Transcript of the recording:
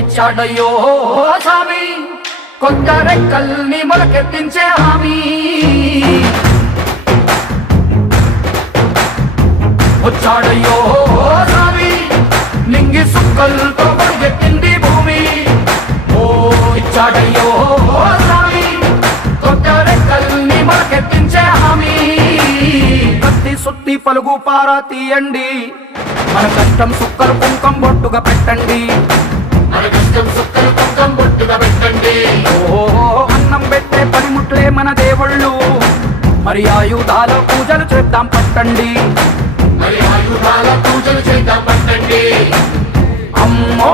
ఇచ్చాడయ్యో స్వామి కొత్త రెక్కల్ని మొలకెత్తించే హామీ వచ్చాడయ్యో స్వామి నింగి సుక్కలతో పరుగెత్తింది భూమి ఓ ఇచ్చాడయ్యో స్వామి కొత్త రెక్కల్ని మొలకెత్తించే హామీ కత్తి సుత్తి పలుగు పారా తీయండి మన కష్టం సుక్కలు కుంకం బొట్టుగా పెట్టండి ఓ అన్నం పెట్టే పనిముట్లే మన దేవుళ్ళు మరి ఆయుధాల పూజలు చేద్దాం పట్టండి అమ్మో